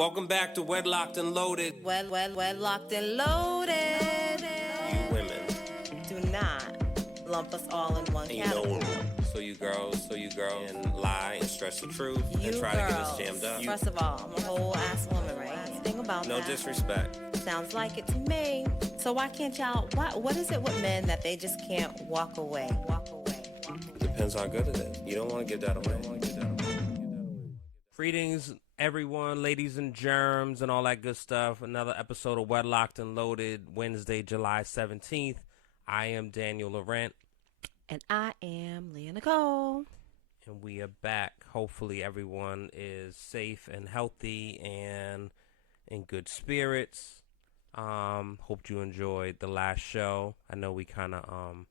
Welcome back to Wedlocked and Loaded. Wedlocked and Loaded. You women. Do not lump us all in one category. So you girls and lie and stretch the truth and try to get us jammed up. First of all, I'm a whole ass woman, right? Think about no that. No disrespect. Sounds like it to me. So why can't y'all, what is it with men that they just can't walk away? Depends how good it is. You don't want to give that away. Greetings, everyone, ladies and germs and all that good stuff. Another episode of Wedlocked and Loaded, Wednesday, July 17th. I am Daniel Laurent. And I am Leah Nicole. And we are back. Hopefully everyone is safe and healthy and in good spirits. Hope you enjoyed the last show. I know we kind of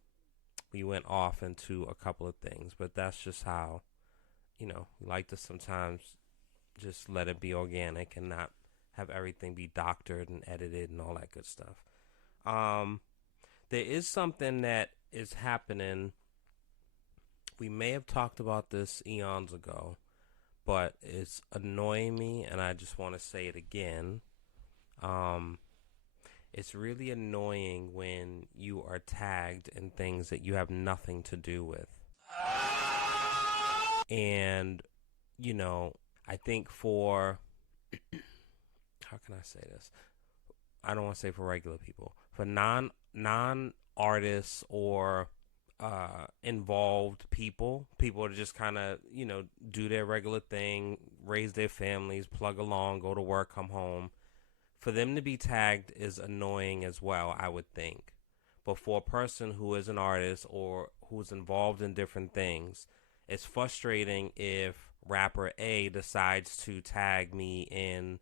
we went off into a couple of things, but that's just how, we like to sometimes just let it be organic and not have everything be doctored and edited and all that good stuff. There is something that is happening. We may have talked about this eons ago, but it's annoying me, and I just want to say it again. It's really annoying when you are tagged in things that you have nothing to do with. And, I think for, how can I say this? I don't want to say for regular people. For non-artists or involved people to just kind of, do their regular thing, raise their families, plug along, go to work, come home. For them to be tagged is annoying as well, I would think. But for a person who is an artist or who's involved in different things, it's frustrating if rapper A decides to tag me in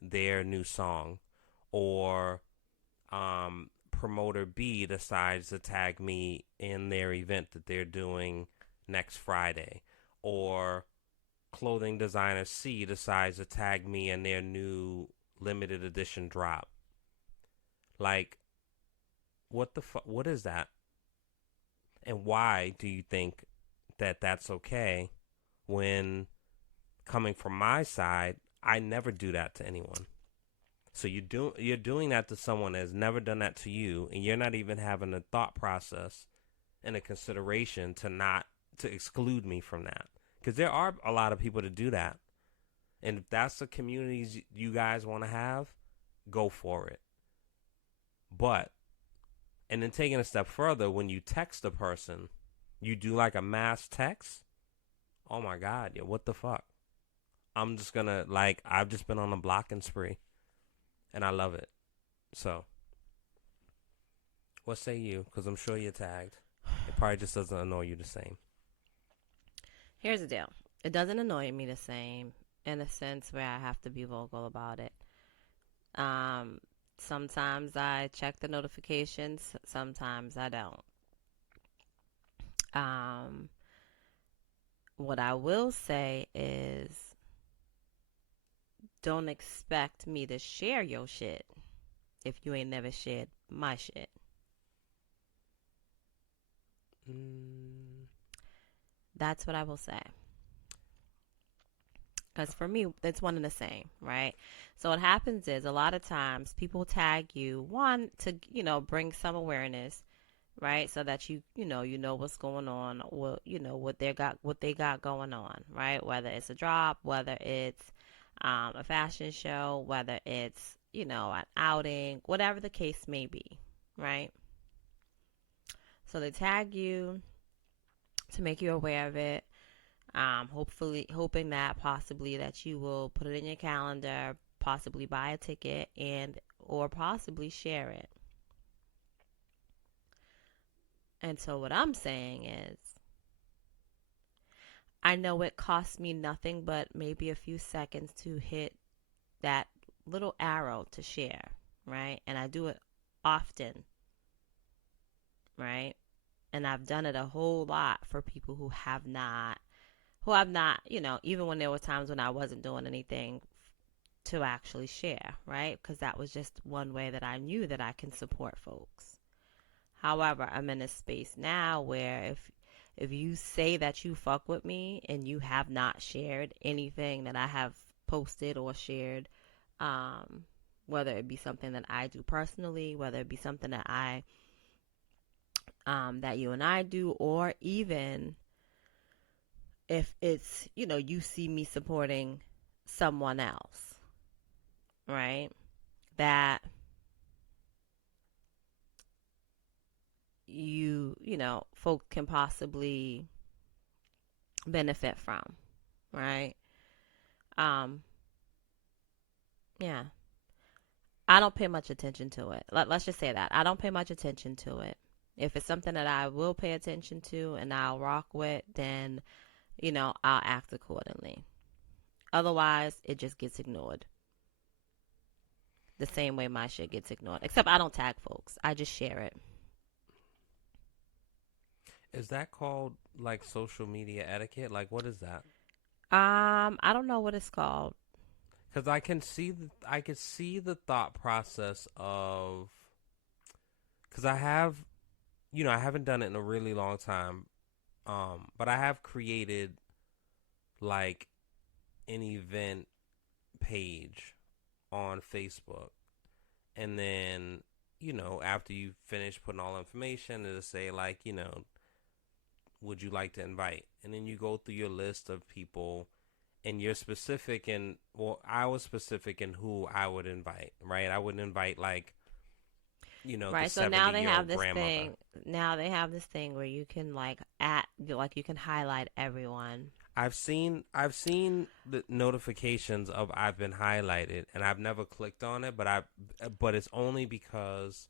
their new song, or promoter B decides to tag me in their event that they're doing next Friday, or clothing designer C decides to tag me in their new limited edition drop. Like, what the fuck? What is that? And why do you think that that's okay when, coming from my side, I never do that to anyone? So you're doing that to someone that has never done that to you, and you're not even having a thought process and a consideration to exclude me from that. Because there are a lot of people that do that. And if that's the communities you guys want to have, go for it. But, and then taking a step further, when you text a person, you do like a mass text. Oh my God, yeah, what the fuck? I'm just gonna, I've just been on a blocking spree. And I love it. So, what say you? Because I'm sure you're tagged. It probably just doesn't annoy you the same. Here's the deal. It doesn't annoy me the same, in a sense where I have to be vocal about it. Sometimes I check the notifications. Sometimes I don't. What I will say is, don't expect me to share your shit if you ain't never shared my shit. That's what I will say. Because for me, it's one and the same, right? So what happens is, a lot of times people tag you, one, to, bring some awareness, right? So that you know what's going on, or, what they got going on, right? Whether it's a drop, whether it's a fashion show, whether it's, an outing, whatever the case may be, right? So they tag you to make you aware of it. Hoping that possibly that you will put it in your calendar, possibly buy a ticket, or possibly share it. And so what I'm saying is, I know it costs me nothing but maybe a few seconds to hit that little arrow to share, right? And I do it often, right? And I've done it a whole lot for people who have not, even when there were times when I wasn't doing anything to actually share, right? Because that was just one way that I knew that I can support folks. However, I'm in a space now where if you say that you fuck with me and you have not shared anything that I have posted or shared Whether it be something that I do personally, whether it be something that that you and I do, or even if it's, you see me supporting someone else, right? That folk can possibly benefit from, right? Um, yeah. I don't pay much attention to it. Let's just say that. I don't pay much attention to it. If it's something that I will pay attention to and I'll rock with, then, I'll act accordingly. Otherwise, it just gets ignored. The same way my shit gets ignored. Except I don't tag folks. I just share it. Is that called like social media etiquette? Like, what is that? I don't know what it's called. Because I can see the thought process of, because I haven't done it in a really long time, but I have created like an event page on Facebook, and then after you finish putting all the information, it'll say like would you like to invite, and then you go through your list of people. And you're specific in, well, I was specific in who I would invite, right? I wouldn't invite like, right. the So now they have this grandmother. thing. Now they have this thing where you can you can highlight everyone. I've seen the notifications of I've been highlighted, and I've never clicked on it, but it's only because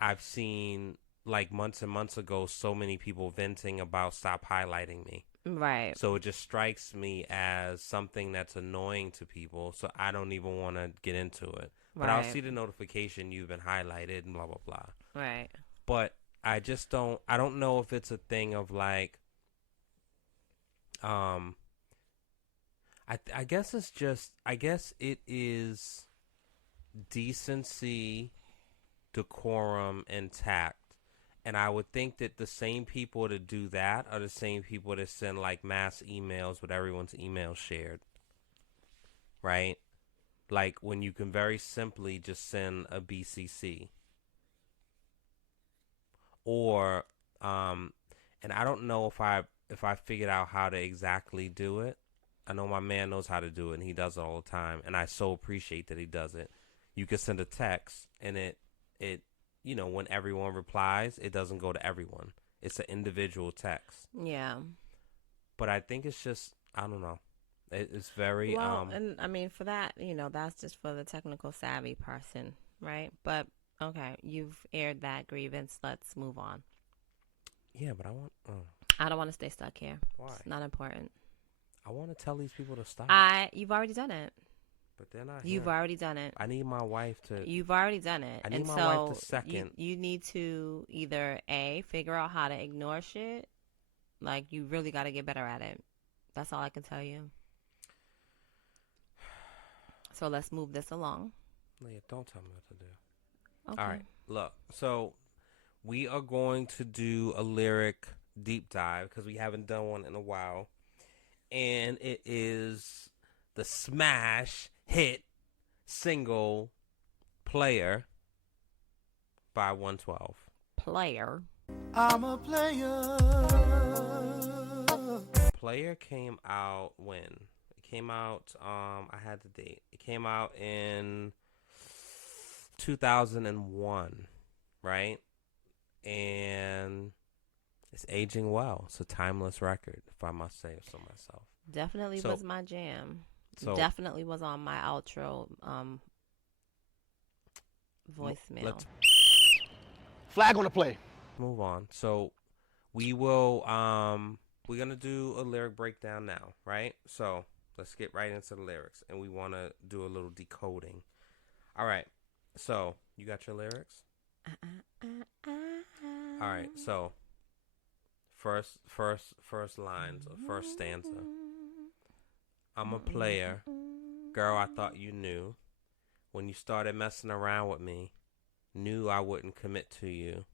I've seen like months and months ago so many people venting about stop highlighting me. Right. So it just strikes me as something that's annoying to people, so I don't even want to get into it. But I'll see the notification you've been highlighted and blah, blah, blah. Right. But I don't know if it's a thing of like, I guess it is decency, decorum, and tact. And I would think that the same people that do that are the same people that send like mass emails with everyone's email shared. Right? Like when you can very simply just send a BCC. Or, and I don't know if I figured out how to exactly do it. I know my man knows how to do it, and he does it all the time. And I so appreciate that he does it. You can send a text, and it when everyone replies, it doesn't go to everyone. It's an individual text. Yeah. But I think it's just, I don't know. It's very... Well, and I mean, for that, that's just for the technical savvy person, right? But, okay, you've aired that grievance. Let's move on. Yeah, but I want... I don't want to stay stuck here. Why? It's not important. I want to tell these people to stop. You've already done it. But they're not You've here. already done it. I need my wife to... You've already done it. I need my wife to second. You need to either, A, figure out how to ignore shit. Like, you really got to get better at it. That's all I can tell you. So let's move this along. Leah, don't tell me what to do. Okay. All right. Look, so we are going to do a lyric deep dive because we haven't done one in a while. And it is the smash hit single Player by 112. Player. I'm a player. Player came out when? It came out, I had the date. It came out in 2001, right? And it's aging well. It's a timeless record, if I must say so myself. Definitely was my jam. So definitely was on my outro voicemail. Flag on the play. Move on. So we will we're gonna do a lyric breakdown now, right? So let's get right into the lyrics, and we want to do a little decoding. All right. So you got your lyrics? All right. So first lines, or first stanza. I'm a player, girl. I thought you knew when you started messing around with me. Knew I wouldn't commit to you,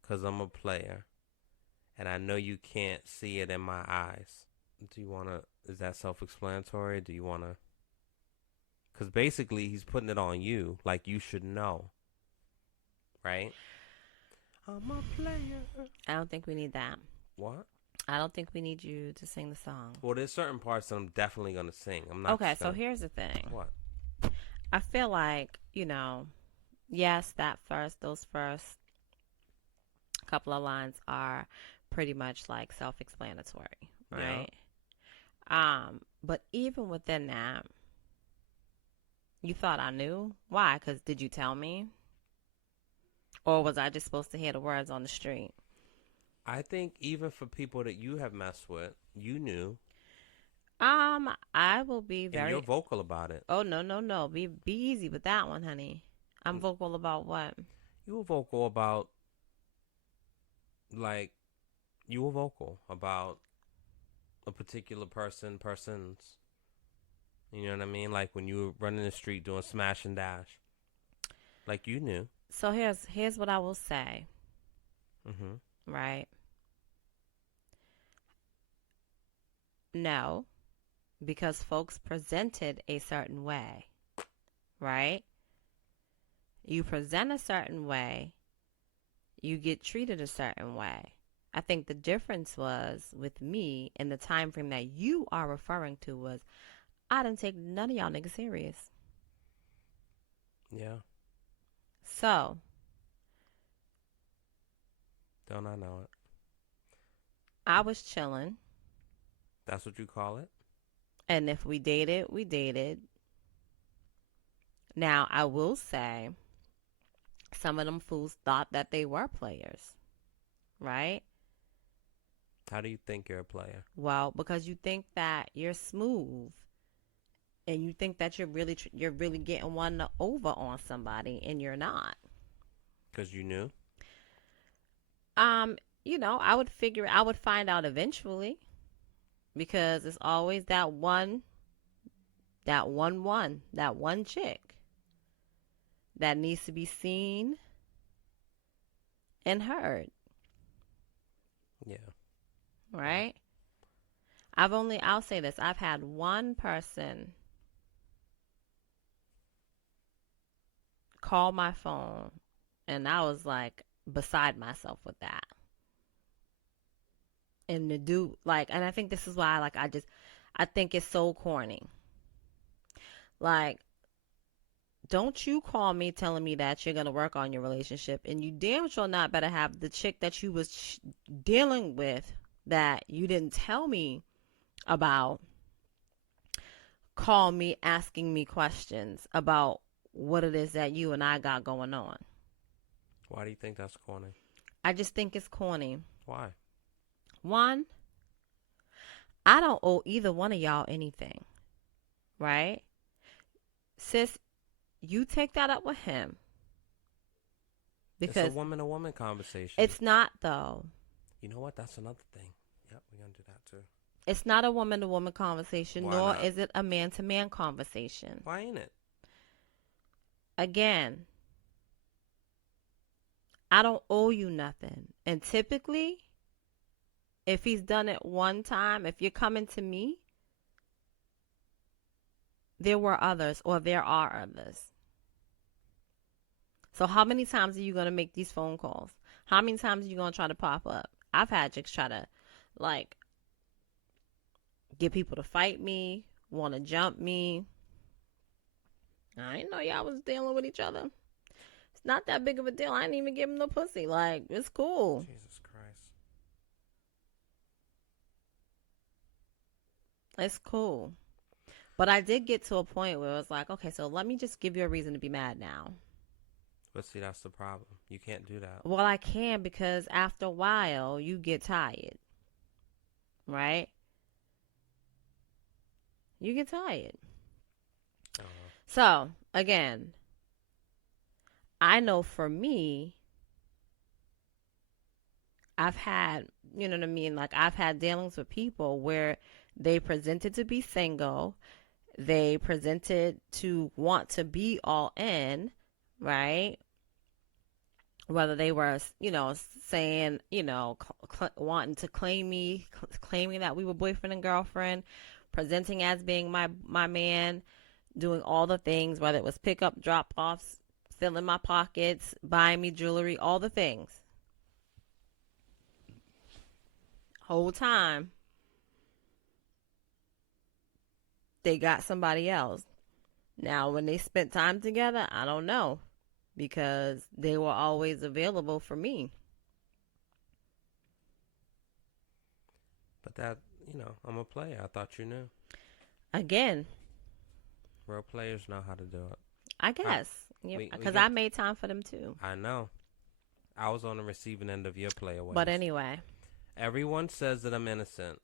'cause I'm a player, and I know you can't see it in my eyes. Do you wanna? Is that self-explanatory? Do you wanna Because basically he's putting it on you, like you should know. Right? I'm a player. I don't think we need that. What? I don't think we need you to sing the song. Well, there's certain parts that I'm definitely going to sing. I'm not Okay, just gonna... so here's the thing. What? I feel like, yes, those first couple of lines are pretty much like self-explanatory, right? Yeah. But even within that, you thought I knew? Why? Because did you tell me? Or was I just supposed to hear the words on the street? I think even for people that you have messed with, you knew. I will be very... And you're vocal about it. Oh, no. Be easy with that one, honey. I'm vocal about what? You were vocal about, like, you were vocal about a particular persons. You know what I mean? Like when you were running the street doing smash and dash. Like you knew. So here's what I will say. Mm-hmm. Right? No, because folks presented a certain way. Right? You present a certain way, you get treated a certain way. I think the difference was with me and the time frame that you are referring to was I didn't take none of y'all niggas serious. Yeah. So. Don't I know it? I was chilling. That's what you call it? And if we dated, we dated. Now, I will say, some of them fools thought that they were players. Right? How do you think you're a player? Well, because you think that you're smooth. And you think that you're really getting one over on somebody, and you're not. Because you knew? I would find out eventually, because it's always that one chick that needs to be seen and heard. Yeah. Right? I'll say this. I've had one person call my phone, and I was like beside myself with that. And the dude, and I think this is why, I think it's so corny. Like, don't you call me telling me that you're going to work on your relationship, and you damn sure not better have the chick that you was dealing with that you didn't tell me about call me asking me questions about what it is that you and I got going on. Why do you think that's corny? I just think it's corny. Why? One, I don't owe either one of y'all anything, right? Sis, you take that up with him. Because it's a woman-to-woman conversation. It's not, though. You know what? That's another thing. Yep, we're going to do that, too. It's not a woman-to-woman conversation, Why nor not? is it a man-to-man conversation. Why ain't it? Again, I don't owe you nothing. And typically, if he's done it one time, if you're coming to me, there were others, or there are others. So how many times are you going to make these phone calls? How many times are you going to try to pop up? I've had chicks try to, get people to fight me, want to jump me. I didn't know y'all was dealing with each other. It's not that big of a deal. I didn't even give him no pussy. It's cool. Jesus Christ. It's cool. But I did get to a point where it was like, okay, so let me just give you a reason to be mad now. But see, that's the problem. You can't do that. Well, I can, because after a while, you get tired. Right? You get tired. So, again, I know for me, I've had, you know what I mean? I've had dealings with people where they presented to be single. They presented to want to be all in, right? Whether they were, saying, wanting to claim me, claiming that we were boyfriend and girlfriend, presenting as being my man, doing all the things, whether it was pick up, drop offs, filling my pockets, buying me jewelry, all the things. Whole time, they got somebody else. Now, when they spent time together, I don't know, because they were always available for me. But that, I'm a player. I thought you knew. Again, Real players know how to do it. I guess. Because I made time for them too. I know. I was on the receiving end of your player ways. But anyway. Everyone says that I'm innocent,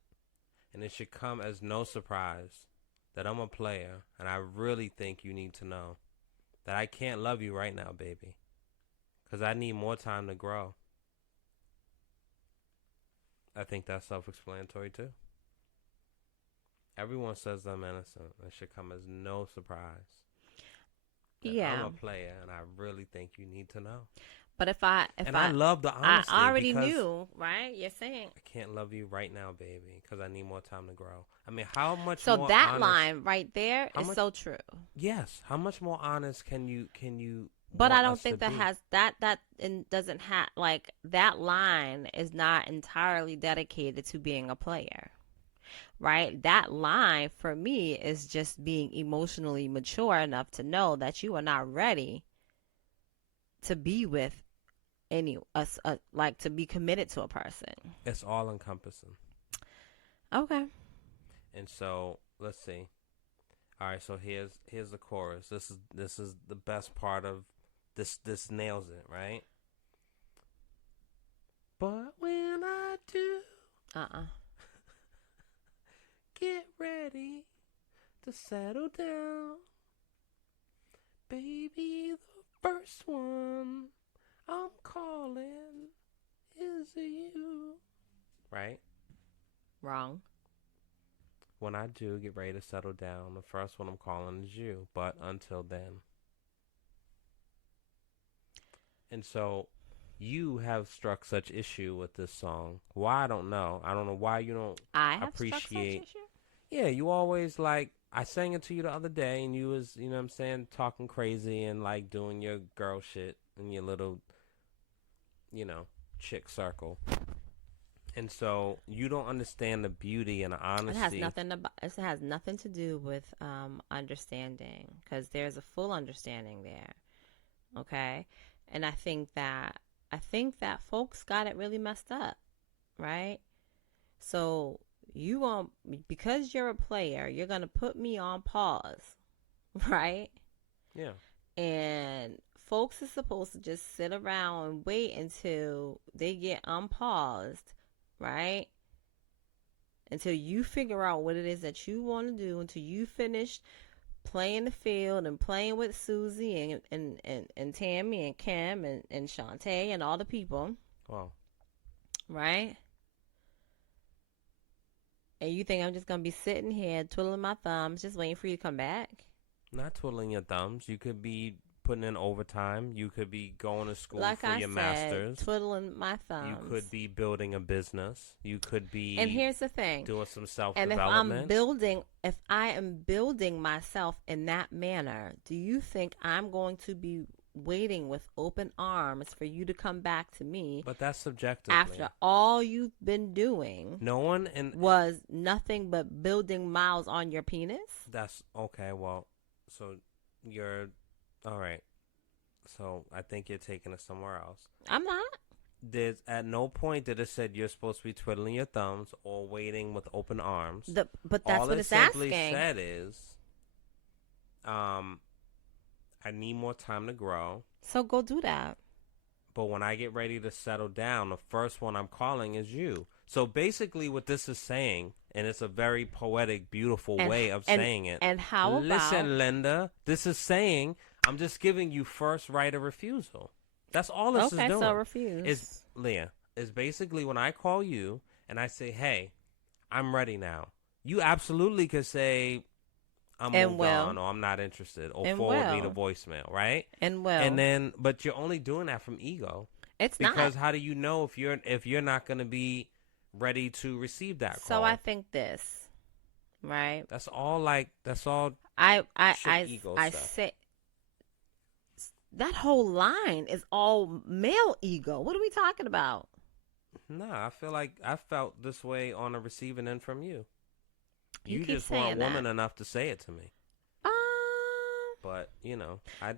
and it should come as no surprise that I'm a player, and I really think you need to know that I can't love you right now, baby, because I need more time to grow. I think that's self-explanatory too. Everyone says I'm innocent. It should come as no surprise. Yeah. I'm a player, and I really think you need to know. But I love the honesty. I already knew, right? You're saying I can't love you right now, baby, because I need more time to grow. I mean, how much? So more that honest, line right there is so true. Yes. How much more honest can you? But I don't think that has that doesn't have, like, that line is not entirely dedicated to being a player. Right? That line for me is just being emotionally mature enough to know that you are not ready to be with to be committed to a person. It's all encompassing. Okay. And so let's see. All right, so here's the chorus. This is the best part of this. This nails it, right? But when I do, get ready to settle down, baby. The first one I'm calling is you. Right? Wrong. When I do get ready to settle down, the first one I'm calling is you. But until then. And so you have struck such issue with this song. Why? I don't know. I don't know why you don't appreciate. Struck such issue? Yeah, you always I sang it to you the other day, and you was, you know what I'm saying, talking crazy and like doing your girl shit in your little, chick circle. And so you don't understand the beauty and the honesty. It has nothing to do with understanding, because there's a full understanding there. Okay? And I think that folks got it really messed up, right? So because you're a player, you're going to put me on pause, right? Yeah. And folks are supposed to just sit around and wait until they get unpaused, right? Until you figure out what it is that you want to do, until you finish playing the field and playing with Susie and Tammy and Kim and Shantae and all the people. Wow. Right? And you think I'm just going to be sitting here twiddling my thumbs just waiting for you to come back? Not twiddling your thumbs. You could be putting in overtime. You could be going to school for your master's. Twiddling my thumbs. You could be building a business. You could be. And here's the thing. Doing some self-development. And if I am building myself in that manner, do you think I'm going to be waiting with open arms for you to come back to me? But that's subjectively. After all you've been doing, was nothing but building miles on your penis? That's okay. Well, so you're all right. So I think you're taking it somewhere else. I'm not. There's at no point did it said you're supposed to be twiddling your thumbs or waiting with open arms. But that's what it's asking. All it simply said is, I need more time to grow. So go do that. But when I get ready to settle down, the first one I'm calling is you. So basically what this is saying, and it's a very poetic, beautiful way of saying it. And how about... Listen, Linda, this is saying, I'm just giving you first right of refusal. That's all this is doing. Okay, so refuse. Leah, is basically when I call you and I say, hey, I'm ready now. You absolutely could say, I'm moved on, or I'm not interested, or forward me to voicemail, right? And then, but you're only doing that from ego. It's not. Because how do you know if you're not going to be ready to receive that call? So I think this, right? That's all I I shit I ego I stuff. say that whole line is all male ego. What are we talking about? Nah, I feel like I felt this way on the receiving end from you. You You keep just weren't saying that. woman enough to say it to me. Um, But, I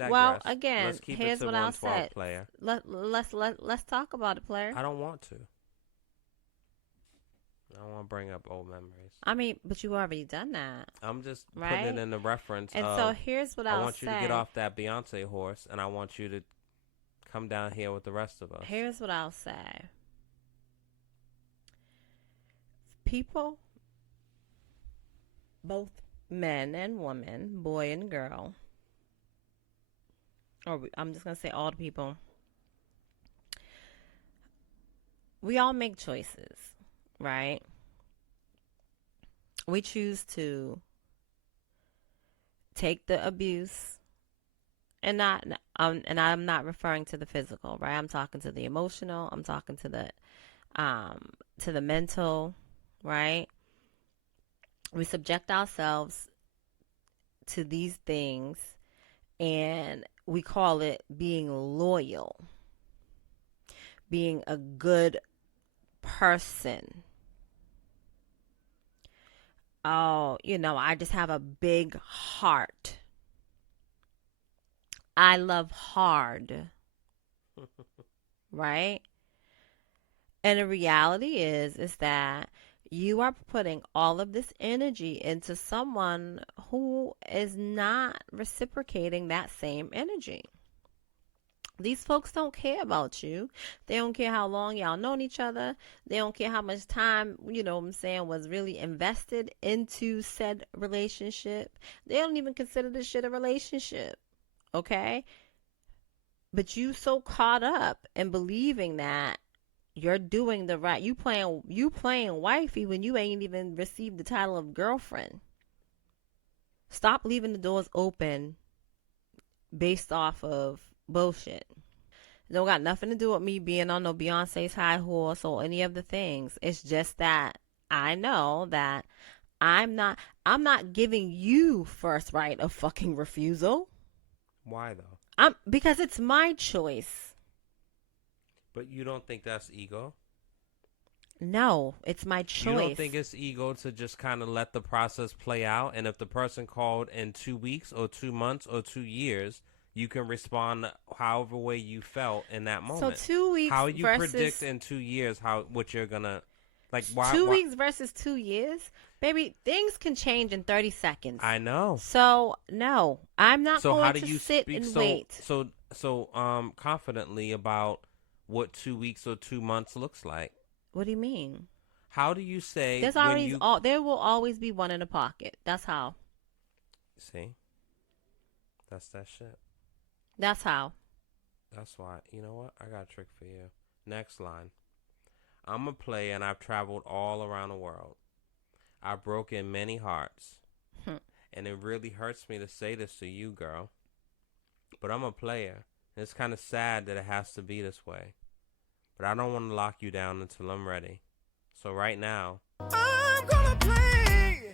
well, digress. again, Let's keep it here's to what I'll 112 say. player. Let's talk about it, player. I don't want to. I don't want to bring up old memories. I mean, but you already done that, I'm just putting it right? in the reference And of so here's what I I'll want you to get say. off that Beyonce horse, and I want you to come down here with the rest of us. Here's what I'll say. People, both men and women, boy and girl, or I'm just going to say all the people, we all make choices, right? We choose to take the abuse and I'm not referring to the physical, right? I'm talking to the emotional, I'm talking to the mental, right? We subject ourselves to these things and we call it being loyal, being a good person. Oh, I just have a big heart. I love hard, right? And the reality is that you are putting all of this energy into someone who is not reciprocating that same energy. These folks don't care about you. They don't care how long y'all known each other. They don't care how much time, was really invested into said relationship. They don't even consider this shit a relationship. Okay? But you so caught up in believing that you're doing the right. You playing wifey when you ain't even received the title of girlfriend. Stop leaving the doors open based off of bullshit. It don't got nothing to do with me being on no Beyonce's high horse or any of the things. It's just that I know that I'm not giving you first right of fucking refusal. Why though? Because it's my choice. But you don't think that's ego? No, it's my choice. You don't think it's ego to just kind of let the process play out? And if the person called in 2 weeks or 2 months or 2 years, you can respond however way you felt in that moment. So 2 weeks how you versus, predict in 2 years what you're gonna why 2 weeks versus 2 years, baby, things can change in 30 seconds. I know. So no, I'm not so going how do to you sit speak and so, wait. So confidently about what 2 weeks or 2 months looks like? What do you mean? How do you say there will always be one in the pocket. That's how. See? That's that shit. That's how. That's why. You know what? I got a trick for you. Next line. I'm a player and I've traveled all around the world. I've broken many hearts. And it really hurts me to say this to you, girl. But I'm a player. And it's kind of sad that it has to be this way. But I don't want to lock you down until I'm ready. So right now, I'm gonna play.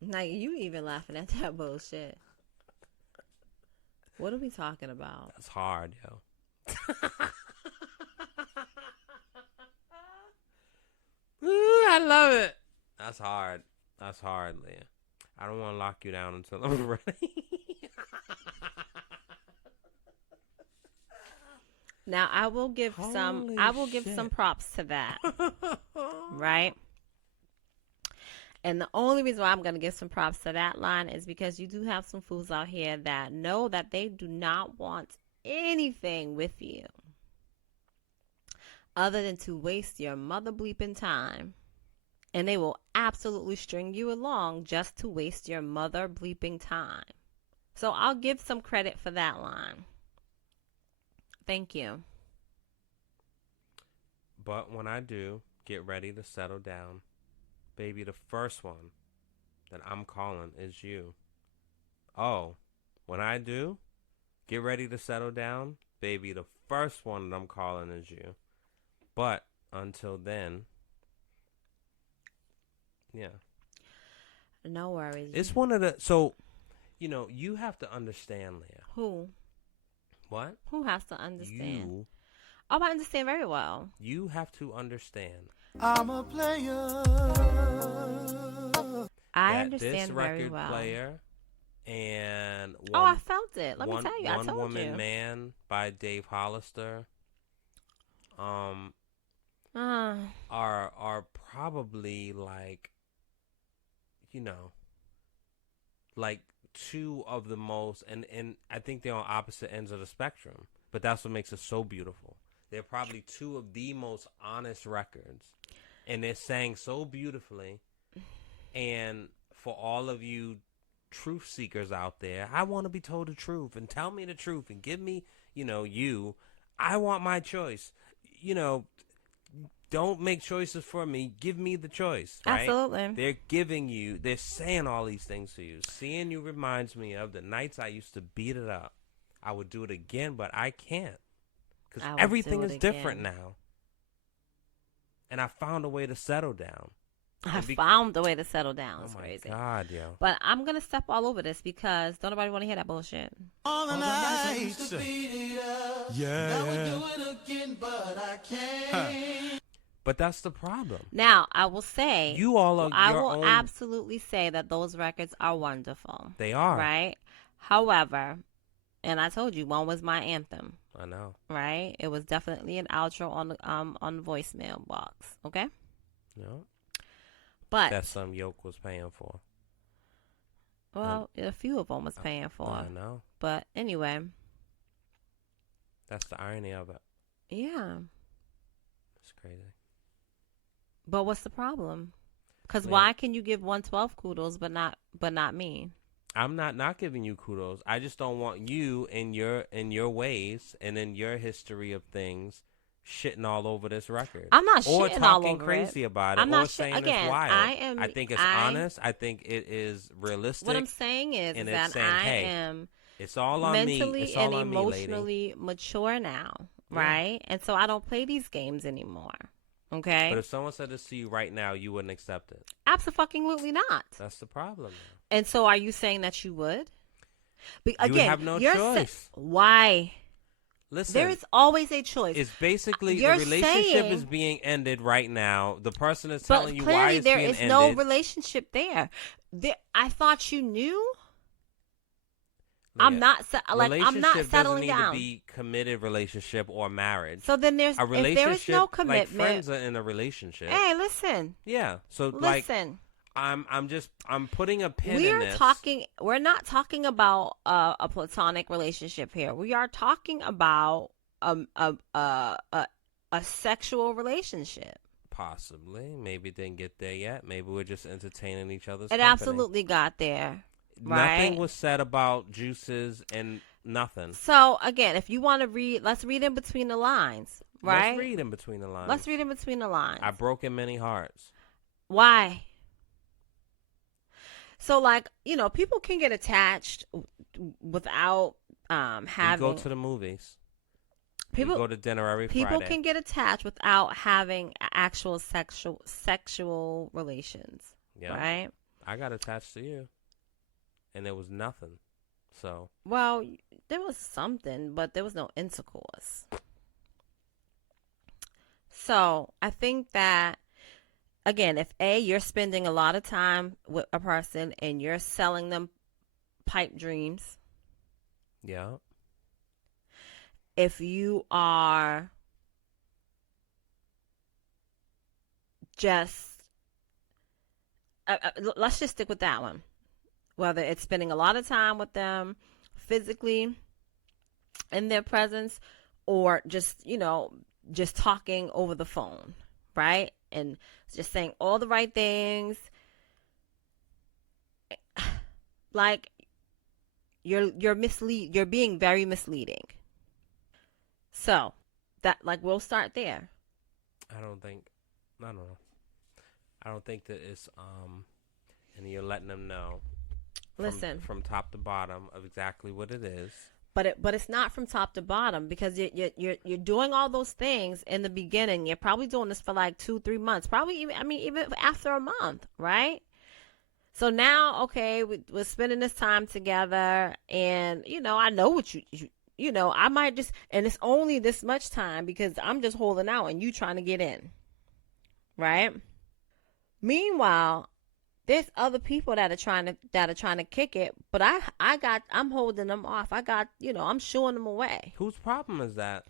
Now you even laughing at that bullshit. What are we talking about? that's hard, yo. Ooh, I love it. That's hard. That's hard, Leah. I don't want to lock you down until I'm ready. Now I will give some props to that. Right? And the only reason why I'm going to give some props to that line is because you do have some fools out here that know that they do not want anything with you other than to waste your mother bleeping time. And they will absolutely string you along just to waste your mother bleeping time. So I'll give some credit for that line. Thank you. But when I do, get ready to settle down. Baby, the first one that I'm calling is you. Oh, when I do, get ready to settle down. Baby, the first one that I'm calling is you. But until then, yeah. No worries. It's one of the, so, you have to understand, Leah. Who? What? Who has to understand? You. Oh, I understand very well. You have to understand. I'm a player. I that understand this very record well. player and Oh, I felt it. Let me tell you, I One told Woman you. Man by Dave Hollister Uh, are probably like two of the most, and I think they're on opposite ends of the spectrum, but that's what makes it so beautiful. They're probably two of the most honest records, and they're sang so beautifully. And for all of you truth seekers out there, I want to be told the truth, and tell me the truth, and give me, I want my choice. Don't make choices for me. Give me the choice. Right? Absolutely. They're saying all these things to you. Seeing you reminds me of the nights I used to beat it up. I would do it again, but I can't. Because everything is different now. And I found a way to settle down. I found a way to settle down. It's crazy. Oh, my God, yo. But I'm going to step all over this because don't nobody want to hear that bullshit. All the nights. Yeah. Now we do it again, but I can't. But that's the problem. Now, I will say, You all are I your will own... absolutely say that those records are wonderful. They are. Right? However, and I told you, one was my anthem. I know. Right? It was definitely an outro on the voicemail box. Okay? No. But that some yoke was paying for. Well, a few of them was paying for. I know. But anyway. That's the irony of it. Yeah. It's crazy. But what's the problem? Because why can you give 112 kudos but not me? I'm not giving you kudos. I just don't want you in your ways and in your history of things shitting all over this record. I'm not or shitting all over talking crazy about it. I'm or not saying again, it's wild. I think it's honest. I think it is realistic. What I'm saying is that saying, I hey, am it's all on mentally me. It's all and on emotionally me, mature now, right? And so I don't play these games anymore. Okay. But if someone said this to you right now, you wouldn't accept it. Absolutely not. That's the problem. And so, are you saying that you would? Again, you have no choice. Why? Listen, there is always a choice. It's basically the relationship is being ended right now. The person is telling you why it's being ended. But clearly, there is no relationship there. I thought you knew. Yeah. I'm not settling down. Doesn't need to be committed relationship or marriage. So then there's a relationship. If there is no commitment, like friends are in a relationship. Hey, listen. Yeah. So listen. I'm putting a pin in this. We're not talking about a platonic relationship here. We are talking about a sexual relationship. Possibly. Maybe it didn't get there yet. Maybe we're just entertaining each other's company. It absolutely got there. Right? Nothing was said about juices and nothing. So again, if you want to read, let's read in between the lines. Right? Let's read in between the lines. Let's read in between the lines. I've broken many hearts. Why? So, people can get attached without having. We go to the movies. We go to dinner every Friday. People can get attached without having actual sexual relations. Yeah. Right? I got attached to you, and there was nothing. So. Well, there was something, but there was no intercourse. So, I think that. Again, if you're spending a lot of time with a person and you're selling them pipe dreams. Yeah. If you are just, let's just stick with that one. Whether it's spending a lot of time with them physically in their presence or just talking over the phone, right? And just saying all the right things. Like you're being very misleading. So that we'll start there. I don't know. I don't think that it's and you're letting them know. Listen, from top to bottom of exactly what it is. But it's not from top to bottom because you're doing all those things in the beginning. You're probably doing this for 2-3 months, probably even after a month, right? So now, okay, we're spending this time together, and I know what I might just, and it's only this much time because I'm just holding out and you trying to get in, right? Meanwhile, there's other people that are trying to kick it, but I'm holding them off. I'm shooing them away. Whose problem is that?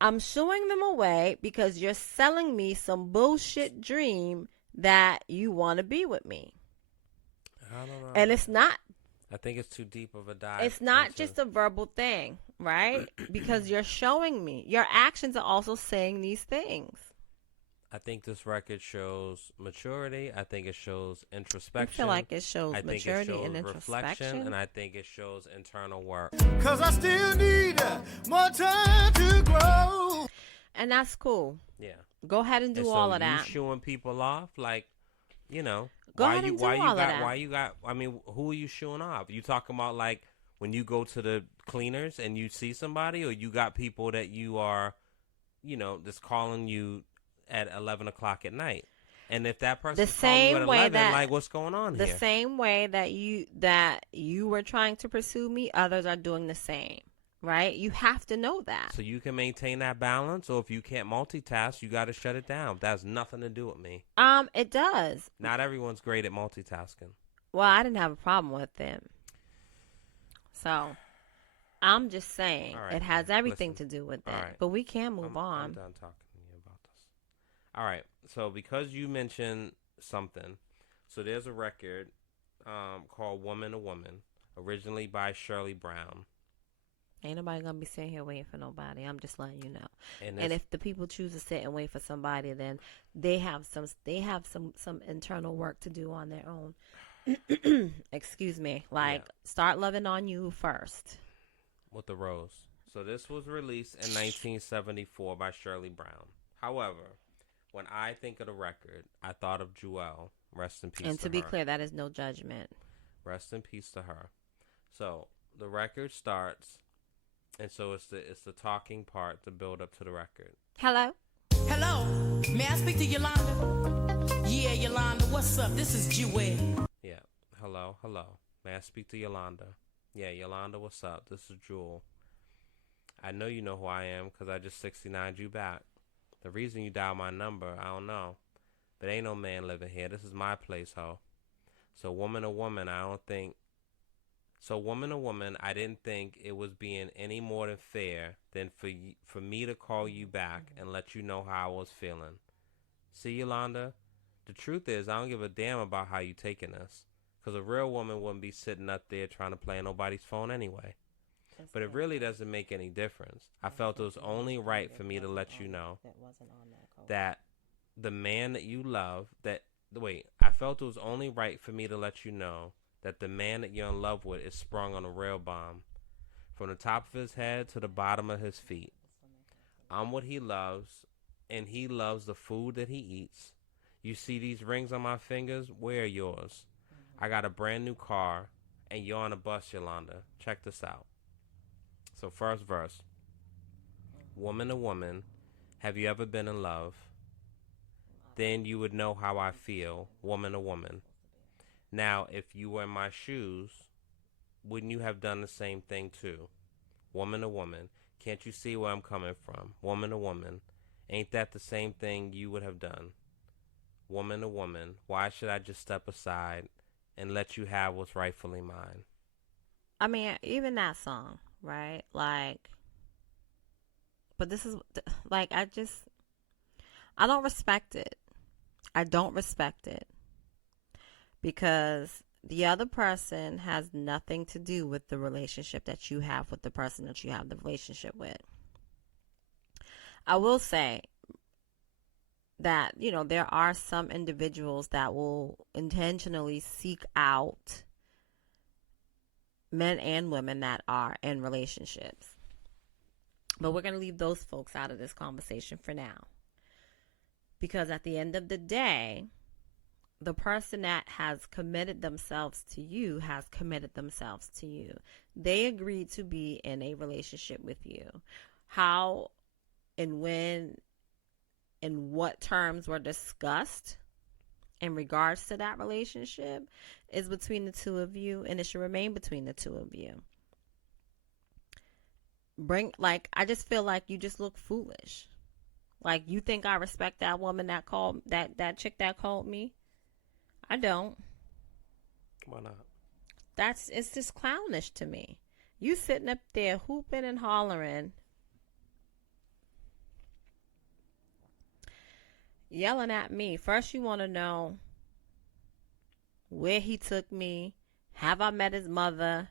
I'm shooing them away because you're selling me some bullshit dream that you want to be with me. I don't know. And it's not. I think it's too deep of a dive. It's not just a verbal thing, right? Because you're showing me. Your actions are also saying these things. I think this record shows maturity. I think it shows introspection. I feel like it shows maturity and reflection, introspection. and I think it shows internal work. 'Cause I still need more time to grow. And that's cool. Yeah. Go ahead and do all of that. You shooing people off, like, Go ahead and do all of that. Why you got? I mean, who are you shooing off? You talking about like when you go to the cleaners and you see somebody, or you got people that you are, just calling you at 11 o'clock at night, and if that person's calling you at 11, like, what's going on here? The same way that you were trying to pursue me, others are doing the same. Right? You have to know that. So you can maintain that balance, or if you can't multitask, you got to shut it down. That has nothing to do with me. It does. Not everyone's great at multitasking. Well, I didn't have a problem with them. So, I'm just saying it has everything to do with that. Right. But we can move on. I'm done talking to you about this. All right. So because you mentioned something, so there's a record called Woman to Woman, originally by Shirley Brown. Ain't nobody gonna be sitting here waiting for nobody. I'm just letting you know. And if the people choose to sit and wait for somebody, then they have some internal work to do on their own. Excuse me. Start loving on you first. With the rose. So this was released in 1974 by Shirley Brown. However, when I think of the record, I thought of Jewell. Rest in peace. And to be clear, that is no judgment. Rest in peace to her. So the record starts. And so it's the talking part to build up to the record. Hello? Hello. May I speak to Yolanda? Yeah, Yolanda, what's up? This is Jewell. Yeah. Hello. May I speak to Yolanda? Yeah, Yolanda, what's up? This is Jewell. I know you know who I am because I just 69'd you back. The reason you dialed my number, I don't know. But ain't no man living here. This is my place, ho. So woman to woman, I didn't think it was being any more than fair than for me to call you back and let you know how I was feeling. See, Yolanda, the truth is I don't give a damn about how you taking this, because a real woman wouldn't be sitting up there trying to play on nobody's phone anyway. But it really doesn't make any difference. I felt it was only right for me to let you know that the man that you love, I felt it was only right for me to let you know that the man that you're in love with is sprung on a rail bomb. From the top of his head to the bottom of his feet. I'm what he loves, and he loves the food that he eats. You see these rings on my fingers? Where are yours? I got a brand new car, and you're on a bus, Yolanda. Check this out. So first verse. Woman to woman, have you ever been in love? Then you would know how I feel, woman to woman. Now, if you were in my shoes, wouldn't you have done the same thing too? Woman to woman, can't you see where I'm coming from? Woman to woman, ain't that the same thing you would have done? Woman to woman, why should I just step aside and let you have what's rightfully mine? I mean, even that song, right? But this is, I don't respect it. I don't respect it. Because the other person has nothing to do with the relationship that you have with the person that you have the relationship with. I will say that, there are some individuals that will intentionally seek out men and women that are in relationships. But we're going to leave those folks out of this conversation for now. Because at the end of the day, the person that has committed themselves to you has committed themselves to you. They agreed to be in a relationship with you. How and when and what terms were discussed in regards to that relationship is between the two of you, and it should remain between the two of you. I just feel like you just look foolish. Like, you think I respect that woman that called, that chick that called me? I don't. Why not? It's just clownish to me. You sitting up there hooping and hollering, yelling at me. First, you want to know where he took me, have I met his mother,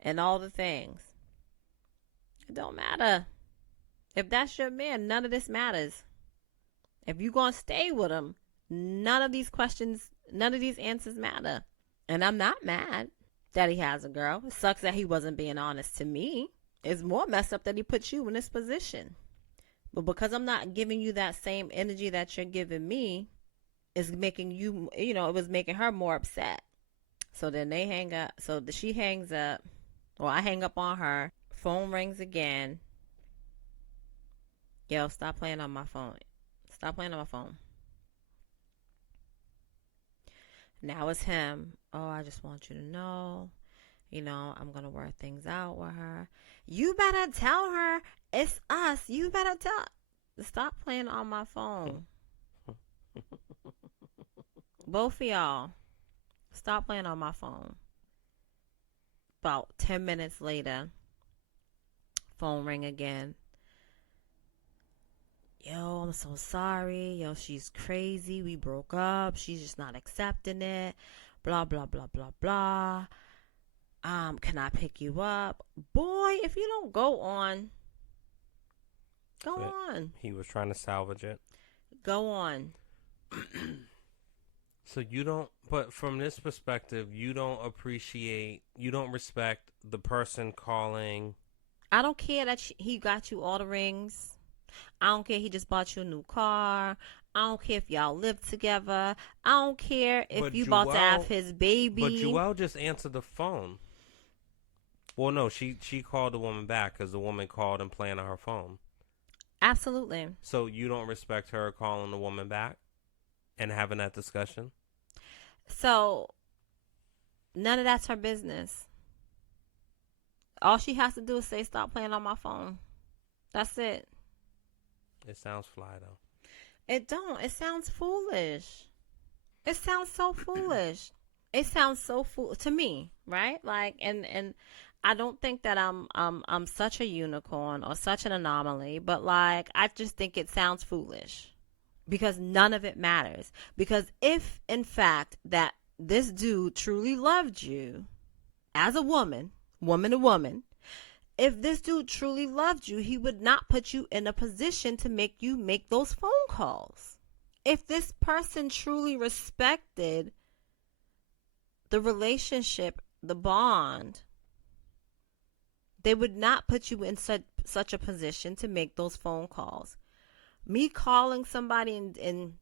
and all the things. It don't matter. If that's your man, none of this matters. If you're going to stay with him, none of these questions, none of these answers matter. And I'm not mad that he has a girl. It sucks that he wasn't being honest to me. It's more messed up that he put you in this position. But because I'm not giving you that same energy that you're giving me, it's making you, it was making her more upset. So then they hang up. So she hangs up. Or I hang up on her. Phone rings again. Yo, stop playing on my phone. Stop playing on my phone. Now it's him. Oh, I just want you to know, I'm going to work things out with her. You better tell her it's us. You better tell. Stop playing on my phone. Both of y'all. Stop playing on my phone. About 10 minutes later, phone ring again. Yo, I'm so sorry. Yo, she's crazy. We broke up. She's just not accepting it. Blah, blah, blah, blah, blah. Can I pick you up? Boy, if you don't go on. He was trying to salvage it. Go on. So you don't, but from this perspective, you don't respect the person calling. I don't care that he got you all the rings. I don't care he just bought you a new car. I don't care if y'all live together. I don't care if you about to have his baby. But Jewell just answered the phone. Well, no, she called the woman back because the woman called and playing on her phone. Absolutely. So you don't respect her calling the woman back and having that discussion? So none of that's her business. All she has to do is say, stop playing on my phone. That's it. It sounds fly, though. It don't. It sounds foolish. It sounds so foolish. It sounds so foolish to me, right? Like, and I don't think that I'm such a unicorn or such an anomaly, but like, I just think it sounds foolish because none of it matters. Because if, in fact, that this dude truly loved you as a woman to woman, if this dude truly loved you, he would not put you in a position to make you make those phone calls. If this person truly respected the relationship, the bond, they would not put you in such a position to make those phone calls. Me calling somebody and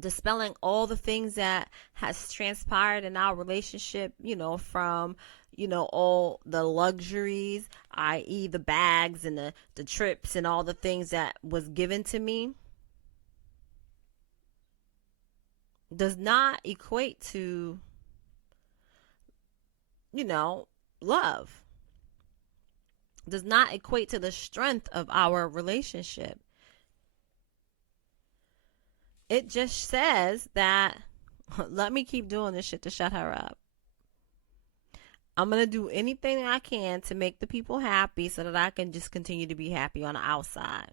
dispelling all the things that has transpired in our relationship, from all the luxuries, i.e. the bags and the trips and all the things that was given to me, does not equate to, love. Does not equate to the strength of our relationship. It just says that, let me keep doing this shit to shut her up. I'm going to do anything I can to make the people happy so that I can just continue to be happy on the outside.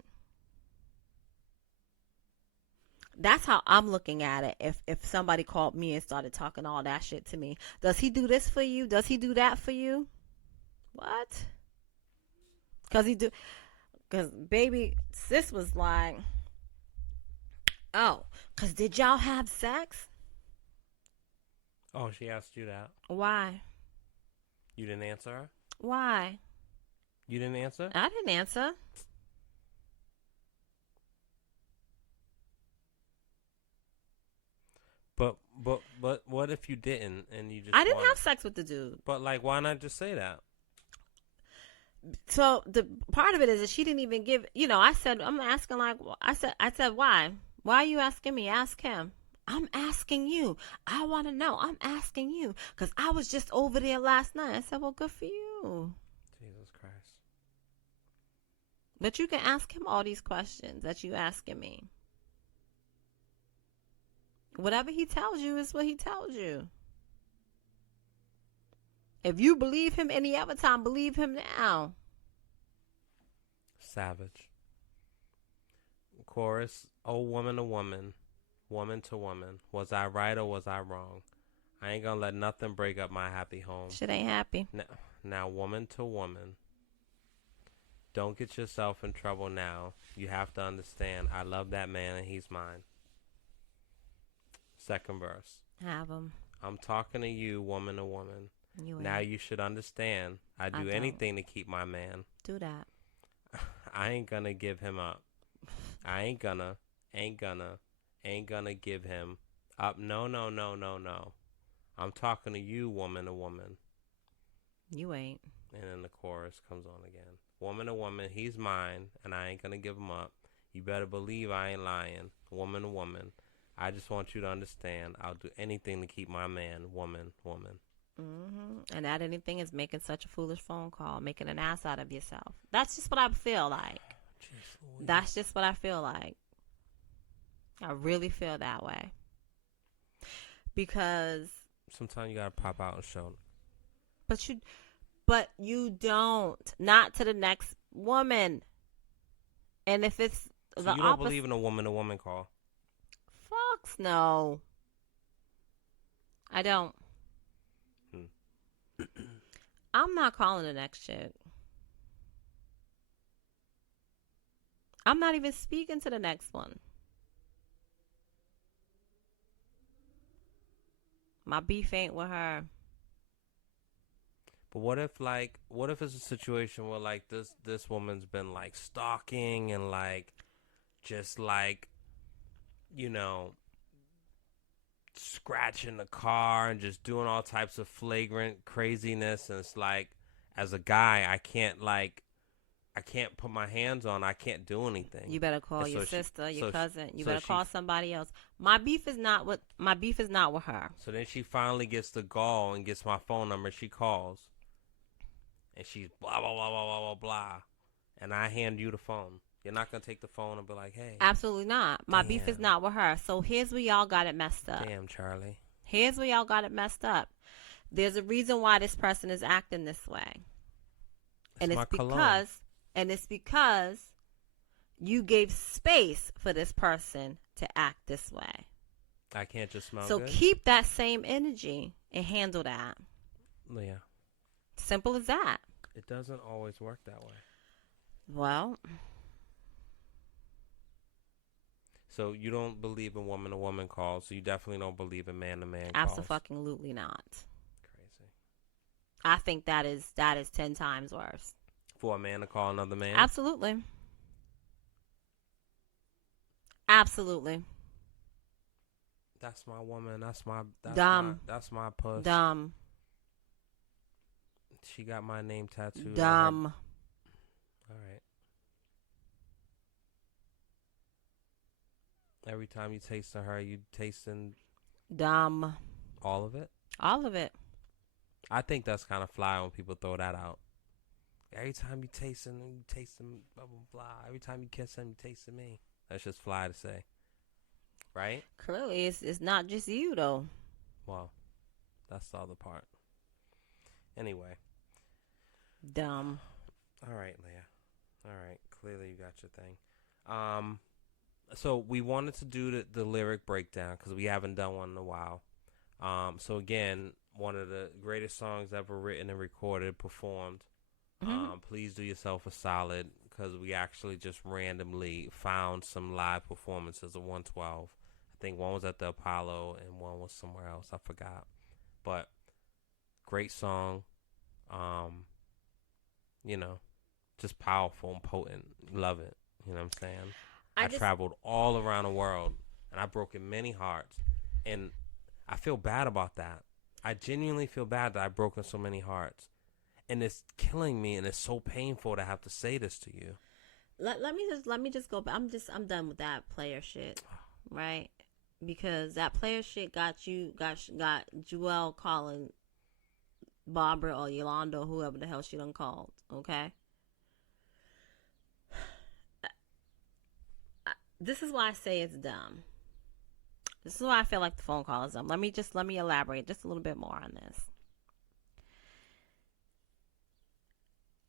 That's how I'm looking at it. If somebody called me and started talking all that shit to me. Does he do this for you? Does he do that for you? What? Because baby, sis was like, oh, because did y'all have sex? Oh, she asked you that. Why? You didn't answer her? Why? You didn't answer? I didn't answer. But what if you didn't and you just I didn't have sex with the dude. But like, why not just say that? So the part of it is that she didn't even give, I said, I'm asking like, I said, why? Why are you asking me? Ask him. I'm asking you. I want to know. I'm asking you. Because I was just over there last night. I said, well, good for you. Jesus Christ. But you can ask him all these questions that you asking me. Whatever he tells you is what he tells you. If you believe him any other time, believe him now. Savage. Chorus, oh woman to woman, woman to woman, was I right or was I wrong? I ain't gonna let nothing break up my happy home. Shit ain't happy. Now woman to woman, don't get yourself in trouble now. You have to understand, I love that man and he's mine. Second verse. Have him. I'm talking to you, woman to woman. You now ain't. you should understand, I do anything to keep my man. Do that. I ain't gonna give him up. I ain't gonna give him up. No. I'm talking to you, woman to woman. You ain't. And then the chorus comes on again. Woman to woman, he's mine, and I ain't gonna give him up. You better believe I ain't lying. Woman to woman, I just want you to understand, I'll do anything to keep my man. Woman. And that anything is making such a foolish phone call, making an ass out of yourself. That's just what I feel like. That's just what I feel like. I really feel that way. Because sometimes you gotta pop out and show. But you don't. Not to the next woman. And if it's so the you don't believe in a woman-to-woman call? Fucks no. I don't. I'm not calling the next chick. I'm not even speaking to the next one. My beef ain't with her. But what if it's a situation where like this woman's been like stalking and like just like, you know, scratching the car and just doing all types of flagrant craziness, and it's like, as a guy, I can't put my hands on. I can't do anything. You better call your sister, your cousin. You better call somebody else. My beef is not with her. So then she finally gets the gall and gets my phone number. She calls, and she's blah blah blah blah blah blah blah, and I hand you the phone. You're not gonna take the phone and be like, "Hey." Absolutely not. My beef is not with her. So here's where y'all got it messed up. Damn, Charlie. Here's where y'all got it messed up. There's a reason why this person is acting this way, and it's because you gave space for this person to act this way. I can't just smell so good. Keep that same energy and handle that. Yeah. Simple as that. It doesn't always work that way. Well. So you don't believe in woman-to-woman calls, so you definitely don't believe in man-to-man calls. Absolutely not. Crazy. I think that is 10 times worse. For a man to call another man? Absolutely. That's my woman. That's my puss. Dumb. She got my name tattooed. Dumb. All right. Every time you taste her, you tasting dumb. All of it? All of it. I think that's kind of fly when people throw that out. Every time you tasting blah, blah, blah. Every time you kiss him, you tasting me. That's just fly to say. Right? Clearly, it's not just you, though. Well, that's the other part. Anyway. Dumb. All right, Leah. All right. Clearly, you got your thing. So we wanted to do the lyric breakdown because we haven't done one in a while. So again, one of the greatest songs ever written and recorded, performed. Please do yourself a solid, because we actually just randomly found some live performances of 112. I think one was at the Apollo and one was somewhere else. I forgot. But great song. You know, just powerful and potent. Love it. You know what I'm saying? I traveled all around the world, and I broke in many hearts, and I feel bad about that. I genuinely feel bad that I've broken so many hearts, and it's killing me, and it's so painful to have to say this to you. Let me just go back. I'm done with that player shit, right? because that player shit got Jewell calling Barbara or Yolanda or whoever the hell she done called. Okay. This is why I say it's dumb. This is why I feel like the phone call is dumb. Let me elaborate just a little bit more on this.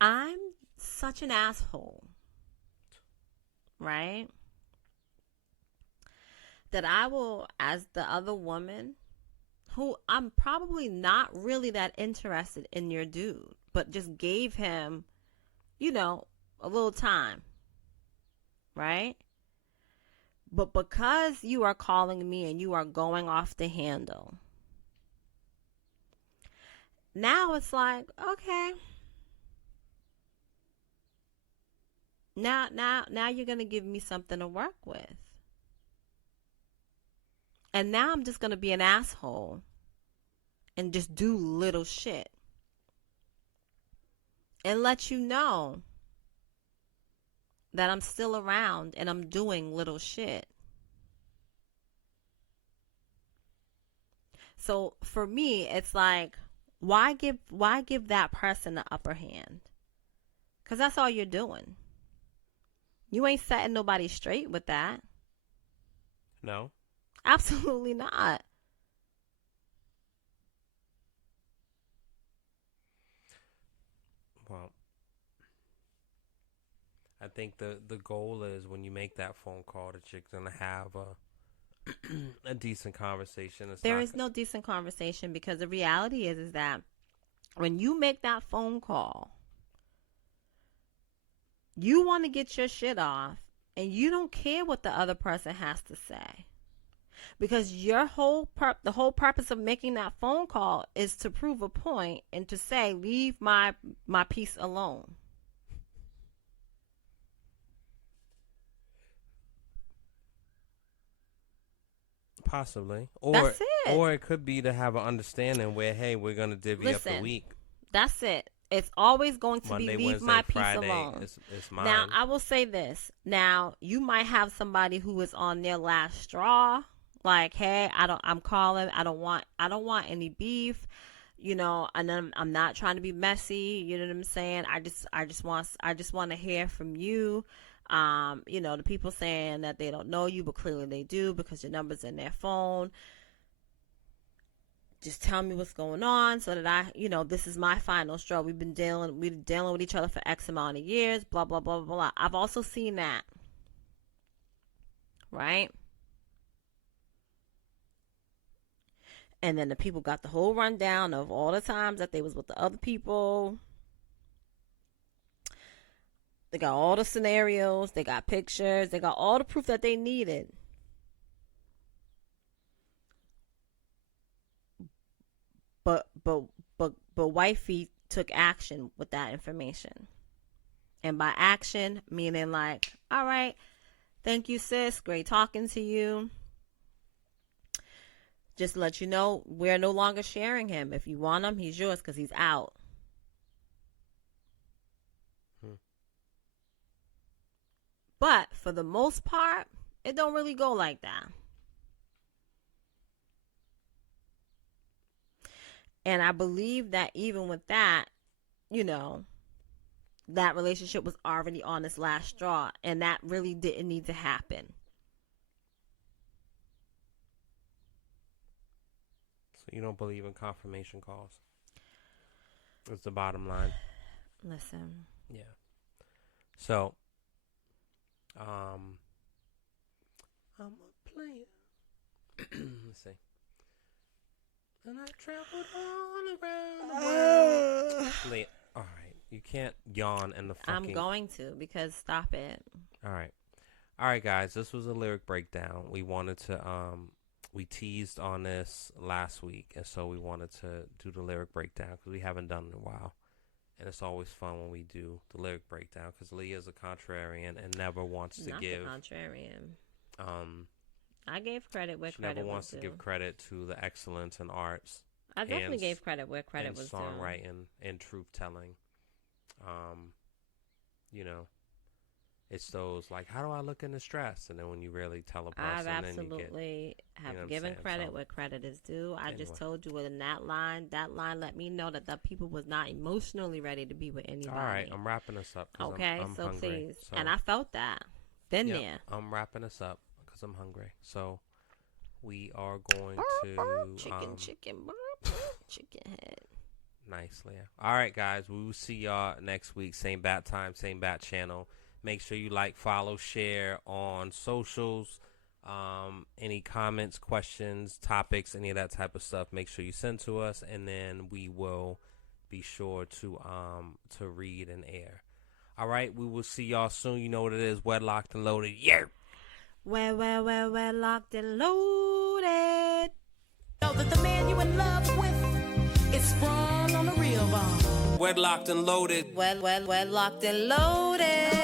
I'm such an asshole, right? That I will, as the other woman, who I'm probably not really that interested in your dude, but just gave him, a little time, right? But because you are calling me and you are going off the handle, now it's like, okay. Now you're going to give me something to work with. And now I'm just going to be an asshole and just do little shit. And let you know that I'm still around and I'm doing little shit. So for me, it's like, why give that person the upper hand? Because that's all you're doing. You ain't setting nobody straight with that. No. Absolutely not. Well, I think the goal is when you make that phone call that you're going to have a decent conversation. There is no decent conversation because the reality is that when you make that phone call, you want to get your shit off and you don't care what the other person has to say. Because the whole purpose of making that phone call is to prove a point and to say, leave my piece alone. Possibly. Or, that's it. Or it could be to have an understanding where, hey, we're going to divvy up the week. That's it. It's always going to Monday, be leave Wednesday, my piece Friday, alone. It's mine. Now, I will say this. Now, you might have somebody who is on their last straw. Like, hey, I'm calling. I don't want any beef, and I'm not trying to be messy. You know what I'm saying? I just want to hear from you. The people saying that they don't know you, but clearly they do because your number's in their phone. Just tell me what's going on so that this is my final straw. We've been dealing with each other for X amount of years, blah, blah, blah, blah, blah. I've also seen that. Right? And then the people got the whole rundown of all the times that they was with the other people. They got all the scenarios. They got pictures. They got all the proof that they needed. But wifey took action with that information. And by action, meaning like, all right, thank you, sis. Great talking to you. Just to let you know, we're no longer sharing him. If you want him, he's yours because he's out. But for the most part, it don't really go like that. And I believe that even with that, that relationship was already on its last straw. And that really didn't need to happen. So you don't believe in confirmation calls? That's the bottom line. Listen. Yeah. So, I'm a player. Let's see. And I traveled all around the world. Leah, all right. You can't yawn in the fucking... I'm going to, because stop it. All right, guys. This was a lyric breakdown. We wanted to... We teased on this last week, and so we wanted to do the lyric breakdown because we haven't done it in a while. And it's always fun when we do the lyric breakdown because Leah's a contrarian and never wants to give... Not the contrarian. I gave credit where she credit never wants was to give credit to the excellence in arts. I definitely gave credit where credit was due. Songwriting and truth telling. it's those like, how do I look in the stress? And then when you really tell a person, I've then you get, absolutely you know what I'm given saying? credit So, where credit is due. I just anyway. told you in that line let me know that the people was not emotionally ready to be with anybody. All right, I'm wrapping this up. 'Cause Okay, I'm so hungry, please. so. And I felt that. Been Yep, there. I'm wrapping this up because I'm hungry. So we are going to Chicken head. Nice, Leah. All right, guys. We will see y'all next week. Same bat time, same bat channel. Make sure you like, follow, share on socials. Any comments, questions, topics, any of that type of stuff, make sure you send to us, and then we will be sure to read and air. All right, we will see y'all soon. You know what it is. Wedlocked and loaded. Yeah. We're locked and loaded. Know that the man you in love with is sprung on the real bomb. Wedlocked and loaded. We're locked and loaded.